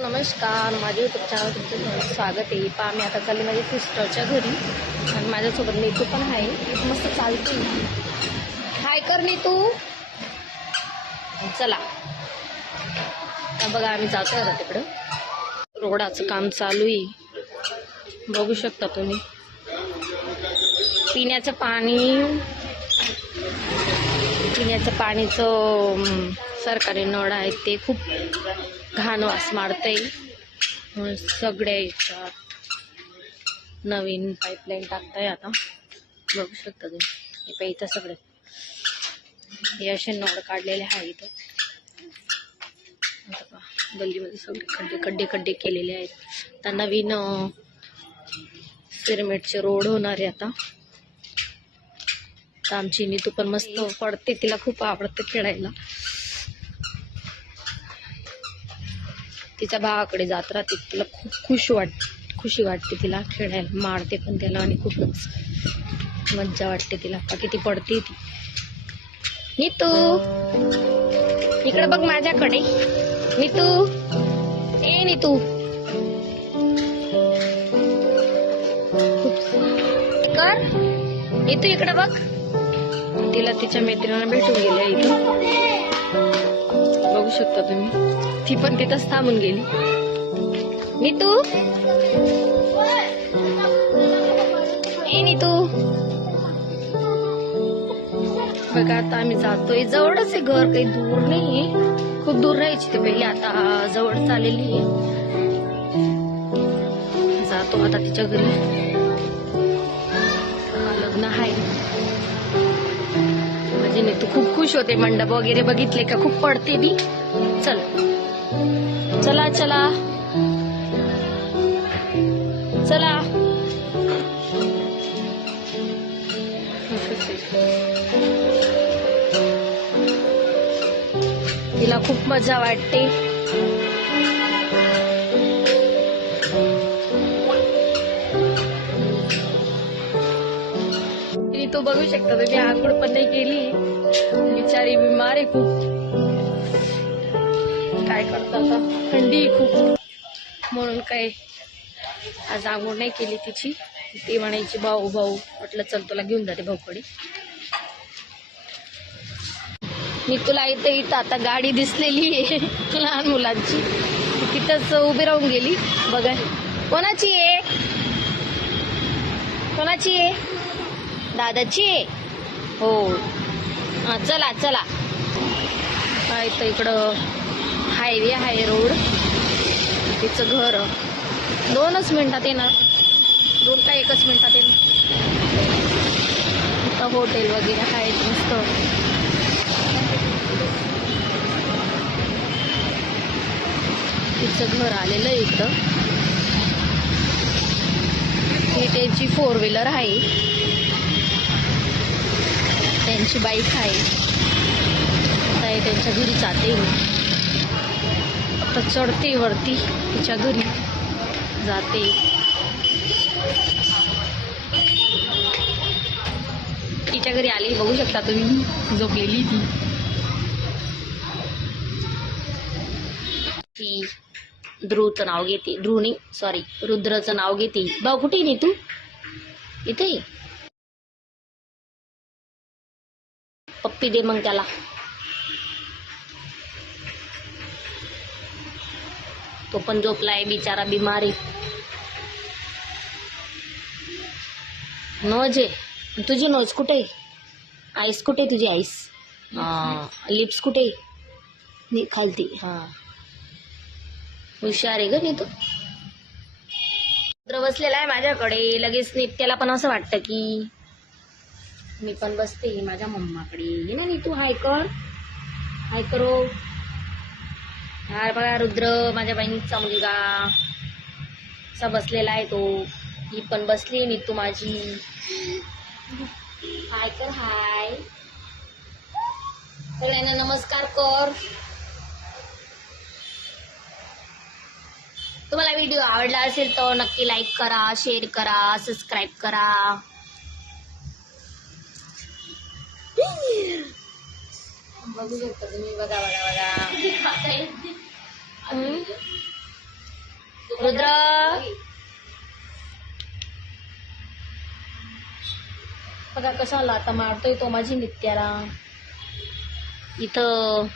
नमस्कार माझ्या YouTube channel तुमचं स्वागत आहे. पा मी आता चालली माझ्या सिस्टरच्या घरी. आणि माझ्यासोबत नीतू पण आहे. मस्त चालते हाय कर नीतू. चला. आता बघा आम्ही जातो आता तिकडं. रोडाचं काम चालू आहे. बघू शकता तुम्ही. पिण्याचं पाणी. पिण्याचं पाणीचं सरकारी नळ आहेत ते खूप घाण वास मारते म्हणून सगळ्या याच्यात नवीन पाईपलाईन टाकताय आता. बघू शकता तुम्ही. हे इथं सगळे. हे असे नळ काढलेले आहे इथं. गल्लीमध्ये सगळे खड्डे खड्डे खड्डे केलेले आहेत. आता नवीन सिरमेटचे रोड होणार आहे आता आमची नीतू पण मस्त पडते तिला खूप आवडतं खेळायला. तिच्या भावाकडे जात राहते. तिला खूप खुश वाट खुशी वाटते तिला खेळायला. मारते पण त्याला आणि खूपच मज्जा वाटते तिला. का किती पडते ती. नीतू! इकडे बघ माझ्याकडे. नीतू! ए नीतू! कर. नीतू इकडे बघ. तिला तिच्या मैत्रिणीला भेटून गेल्या इथं बघू शकता तुम्ही. ती पण तिथंच थांबून गेली. नीतू? ए नीतू. बघा आता आम्ही जातोय. जवळच आहे घर काही दूर नाही खूप दूर राहायची ते बाई आता जवळ चाललेली आहे. जातो आता तिच्या घरी. लग्न आहे. म्हणजे नीतू खूप खुश होते. मंडप वगैरे बघितले का? खूप पडते ती. चल. चला चला. चला. तिला खूप मजा वाटते. तो बघू शकता तुम्ही आंघोळ पण नाही केली. बिचारी बिमार आहे खूप. काय करता थंडी खूप. म्हणून काय आज आंघोळ नाही केली तिची. ती म्हणायची भाऊ भाऊ म्हटलं चल तुला घेऊन जाते भाऊकडे मी तुला इथं इथं आता गाडी दिसलेली आहे लहान मुलांची. तिथंच उभी राहून गेली. बघा. कोणाची आहे? कोणाची आहे? दादाची आहे? हो. हा चला चला. इथं इकडं हायवे आहे रोड. तिचं घर. दोनच मिनिटात येणार. दोन का एकच मिनिटात येणार. इथं हॉटेल वगैरे आहे मस्त. तिचं घर आलेलं इथं. ही त्यांची फोर व्हीलर आहे. त्यांची बाईक आहे. आता हे त्यांच्या घरी जाते. मी आता चढते वरती तिच्या घरी. जाते. तिच्या घरी आली बघू शकता तुम्ही. झोपलेली ती. ध्रुवचं नाव घेते. ध्रुवनी सॉरी रुद्रचं नाव घेते. भाऊ कुठे नाही तू? इथे पप्पी दे मग त्याला. तो पण झोपलाय बिचारा बिमार. आहे नोज आहे. तुझी नोज कुठे आहे? आईस कुठे आहे तुझी आईस? लिप्स कुठे आहे? खालती. हा. हुशार आहे ग नी तू. बसलेला आहे माझ्याकडे. लगेच नित्याला पण असं वाटतं की मी पण बसते माझ्या मम्माकडे. ये ना नी तू हाय कर. हाय करो. हा बघा रुद्र माझ्या बहिणीचा मुलगा. असा बसलेला आहे तो. ही पण बसली मी तू माझी. हाय कर हाय. सगळ्यांना नमस्कार कर. तुम्हाला व्हिडिओ आवडला असेल तर नक्की लाईक करा शेअर करा सबस्क्राईब करा. बघू शकता तुम्ही. बघा बघा बघा. रुद्र. बघा कसा आता मारतोय तो माझी नित्याला इथं.